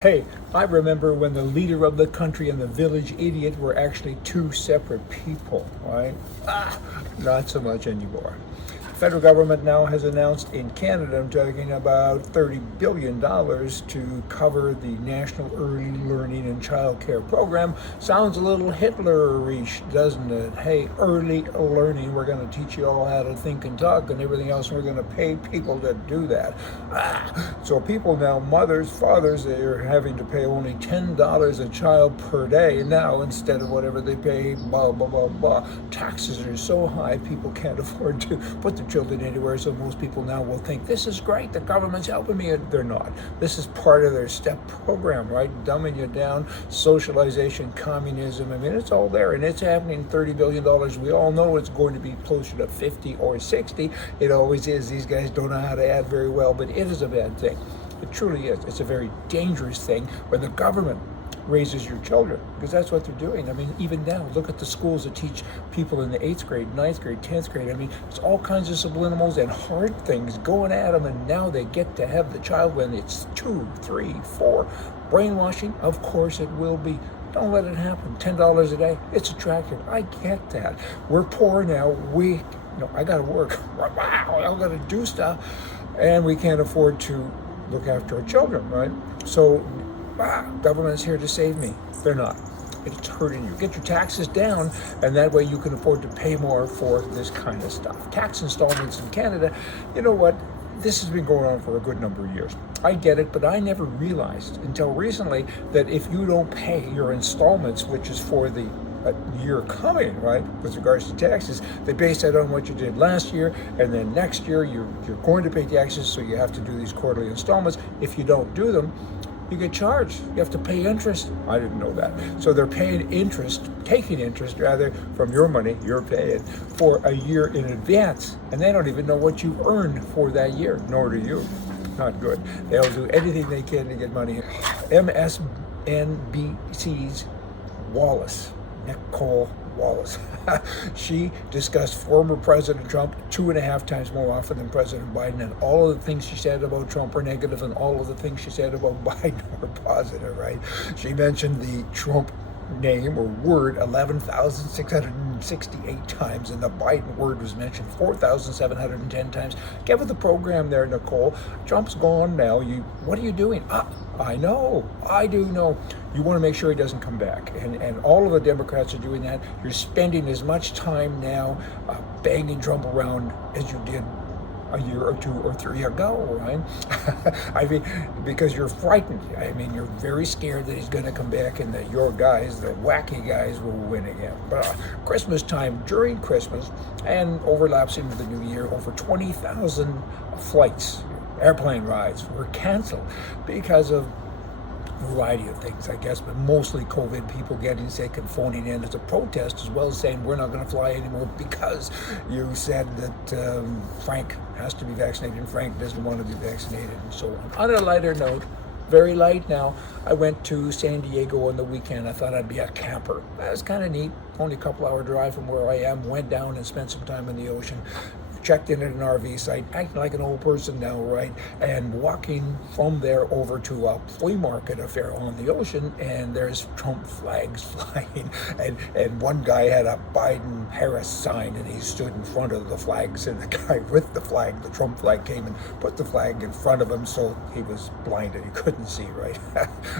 Hey, I remember when the leader of the country and the village idiot were actually two separate people, right? Not so much anymore. The federal government now has announced in Canada, I'm talking about $30 billion to cover the National Early Learning and Childcare Program. Sounds a little Hitler-ish, doesn't it? Hey, early learning, we're going to teach you all how to think and talk and everything else, and we're going to pay people to do that. So people now, mothers, fathers, they are having to pay only $10 a child per day now instead of whatever they pay, blah, blah, blah, blah. Taxes are so high, people can't afford to put their children anywhere, so most people now will think, this is great, the government's helping me. They're not. This is part of their STEP program, right? Dumbing you down, socialization, communism. I mean, it's all there, and it's happening. $30 billion. We all know it's going to be closer to 50 or 60. It always is. These guys don't know how to add very well, but it is a bad thing. It truly is. It's a very dangerous thing when the government raises your children, because that's what they're doing. I mean, even now, look at the schools that teach people in the 8th grade, 9th grade, 10th grade. I mean, it's all kinds of subliminals and hard things going at them, and now they get to have the child when it's 2, 3, 4. Brainwashing? Of course it will be. Don't let it happen. $10 a day, it's attractive. I get that. We're poor now. I gotta work. Wow, I gotta do stuff. And we can't afford to look after our children, right? So, government's here to save me. They're not. It's hurting you. Get your taxes down, and that way you can afford to pay more for this kind of stuff. Tax installments in Canada, you know what? This has been going on for a good number of years. I get it, but I never realized until recently that if you don't pay your installments, which is for the year coming, right, with regards to taxes, they base that on what you did last year, and then next year you're going to pay taxes, so you have to do these quarterly installments. If you don't do them, you get charged. You have to pay interest. I didn't know that. So they're paying interest, taking interest rather, from your money you're paying for a year in advance, and they don't even know what you earned for that year, nor do you. Not good. They'll do anything they can to get money. MSNBC's Nicole Wallace. She discussed former President Trump 2.5 times more often than President Biden, and all of the things she said about Trump are negative, and all of the things she said about Biden are positive, right? She mentioned the Trump name or word 11,668 times, and the Biden word was mentioned 4,710 times. Get with the program there, Nicole. Trump's gone now. What are you doing? I know. I do know. You want to make sure he doesn't come back. And all of the Democrats are doing that. You're spending as much time now banging Trump around as you did a year or 2 or 3 ago, right? I mean, because you're frightened. I mean, you're very scared that he's going to come back and that your guys, the wacky guys, will win again. But Christmas time, during Christmas, and overlaps into the new year, over 20,000 flights, airplane rides were canceled because of a variety of things, I guess, but mostly COVID, people getting sick and phoning in as a protest, as well as saying we're not going to fly anymore because you said that Frank has to be vaccinated and Frank doesn't want to be vaccinated, and so on. On a lighter note, very light now, I went to San Diego on the weekend. I thought I'd be a camper. That was kind of neat. Only a couple-hour drive from where I am. Went down and spent some time in the ocean. Checked in at an RV site, acting like an old person now, right? And walking from there over to a flea market affair on the ocean, and there's Trump flags flying. And one guy had a Biden-Harris sign, and he stood in front of the flags, and the guy with the flag, the Trump flag, came and put the flag in front of him, so he was blinded. He couldn't see, right?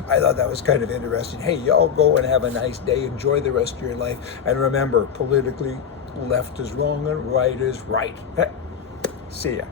I thought that was kind of interesting. Hey, y'all go and have a nice day. Enjoy the rest of your life. And remember, politically, left is wrong and right is right. See ya.